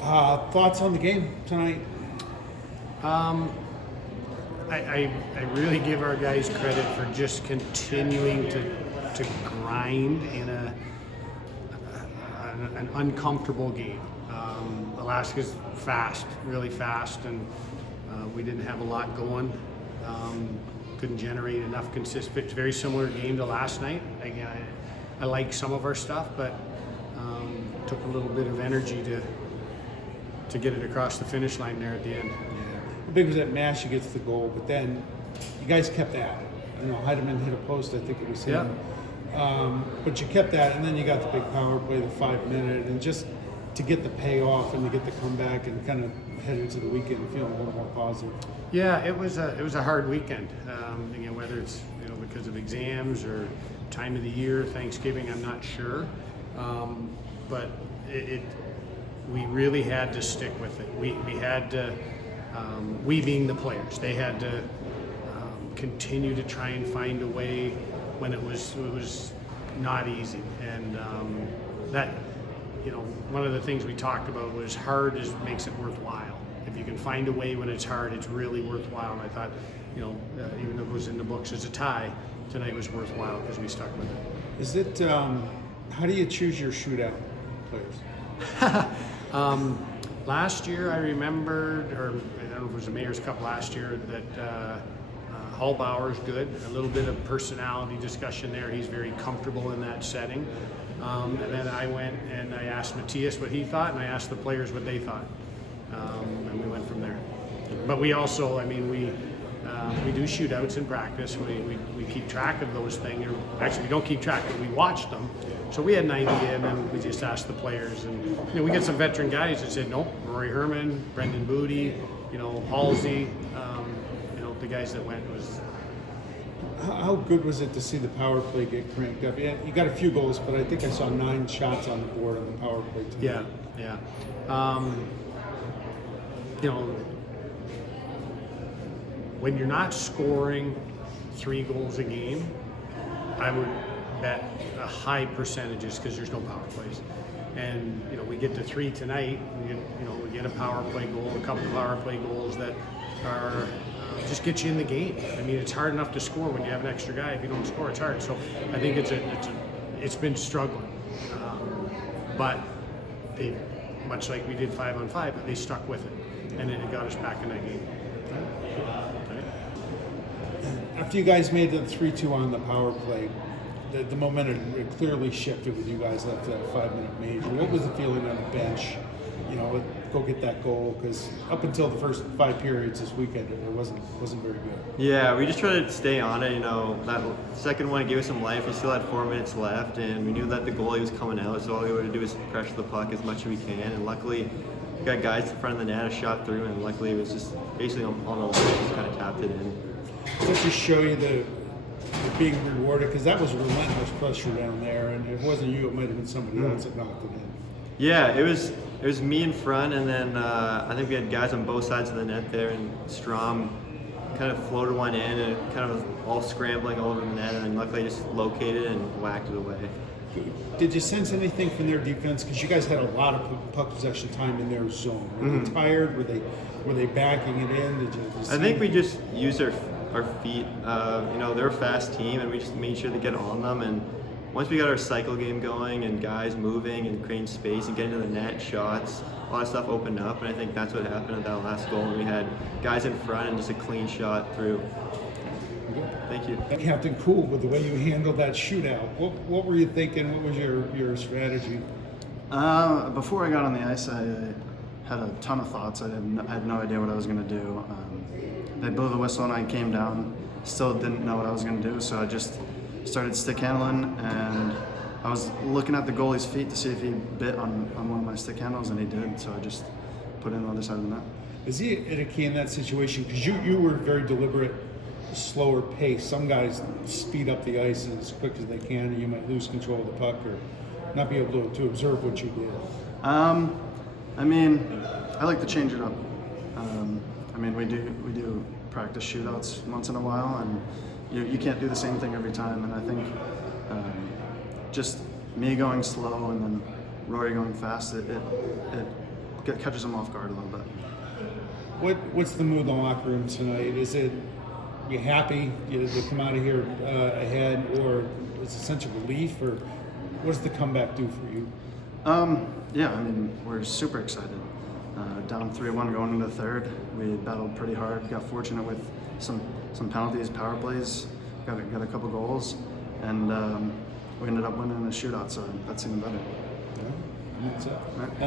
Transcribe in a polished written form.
Thoughts on the game tonight? I really give our guys credit for just continuing to grind in an uncomfortable game. Alaska's fast, really fast, and we didn't have a lot going. Couldn't generate enough consistent. It's a very similar game to last night. I like some of our stuff, but took a little bit of energy to get it across the finish line there at the end. How big was that Mash gets the goal, but then you guys kept at it. Heidemann hit a post, I think it was him. Yeah. But you kept at it, and then you got the big power play, the 5-minute, and just to get the payoff and to get the comeback and kind of head into the weekend feeling a little more positive. Yeah, it was a hard weekend. Whether it's because of exams or time of the year, Thanksgiving, I'm not sure. But we really had to stick with it. We had to. We being the players, they had to continue to try and find a way when it was not easy, and that one of the things we talked about was hard makes it worthwhile. If you can find a way when it's hard, it's really worthwhile. And I thought, even though it was in the books as a tie, tonight was worthwhile because we stuck with it. Is it? How do you choose your shootout players? Last year, I remembered, or I don't know if it was the Mayor's Cup last year, that Hallbauer's good. A little bit of personality discussion there. He's very comfortable in that setting. And then I went and I asked Matthias what he thought, and I asked the players what they thought. And we went from there. But we also, we do shootouts in practice. We keep track of those things. Actually, we don't keep track, but we watch them. So we had an idea, and then we just asked the players. And we get some veteran guys that said, nope, Rory Herman, Brendan Booty, Halsey, the guys that went was. How good was it to see the power play get cranked up? Yeah, you got a few goals, but I think I saw 9 shots on the board on the power play tonight. Yeah. When you're not scoring 3 goals a game, I would bet a high percentages because there's no power plays. And we get to 3 tonight. We get a power play goal, a couple of power play goals that are just get you in the game. It's hard enough to score when you have an extra guy. If you don't score, it's hard. So I think it's been struggling, but they, much like we did 5-on-5, but they stuck with it, and then it got us back in that game. After you guys made the 3-2 on the power play, the momentum clearly shifted with you guys after that 5-minute major. What was the feeling on the bench? Go get that goal, because up until the first 5 periods this weekend, it wasn't very good. Yeah, we just tried to stay on it. That second one gave us some life. We still had 4 minutes left, and we knew that the goalie was coming out, so all we wanted to do was pressure the puck as much as we can. And luckily, we got guys in front of the net, a shot through, and luckily it was just basically on the line, just kind of tapped it in. Does that just show you the being rewarded? Because that was relentless pressure down there, and if it wasn't you, it might have been somebody else that knocked it in. Yeah, it was me in front, and then I think we had guys on both sides of the net there, and Strom kind of floated one in, and it kind of was all scrambling all over the net, and then luckily I just located it and whacked it away. Did you sense anything from their defense? Because you guys had a lot of puck possession time in their zone. Were they tired? Were they backing it in? I think we just used our feet. They're a fast team, and we just made sure to get on them. And once we got our cycle game going and guys moving and creating space and getting to the net, shots, a lot of stuff opened up, and I think that's what happened at that last goal. We had guys in front and just a clean shot through. Thank you. Captain Cool, with the way you handled that shootout, what were you thinking? What was your strategy? Before I got on the ice, I had a ton of thoughts. I had no idea what I was going to do. They blew the whistle and I came down. Still didn't know what I was going to do, so I just started stick handling, and I was looking at the goalie's feet to see if he bit on one of my stick handles, and he did, so I just put it on the other side of the net. Is he a key in that situation? Because you were very deliberate, slower pace. Some guys speed up the ice as quick as they can, and you might lose control of the puck or not be able to observe what you did. I like to change it up. We do practice shootouts once in a while, and you can't do the same thing every time. And I think just me going slow and then Rory going fast, it catches them off guard a little bit. What's the mood in the locker room tonight? Is it you happy to come out of here ahead, or is it a sense of relief, or what does the comeback do for you? Yeah, I mean, we're super excited. Down 3-1 going into the third. We battled pretty hard. Got fortunate with some penalties, power plays. Got a couple goals, and we ended up winning a shootout. So that's even better. Yeah, that's it. All right. Thanks.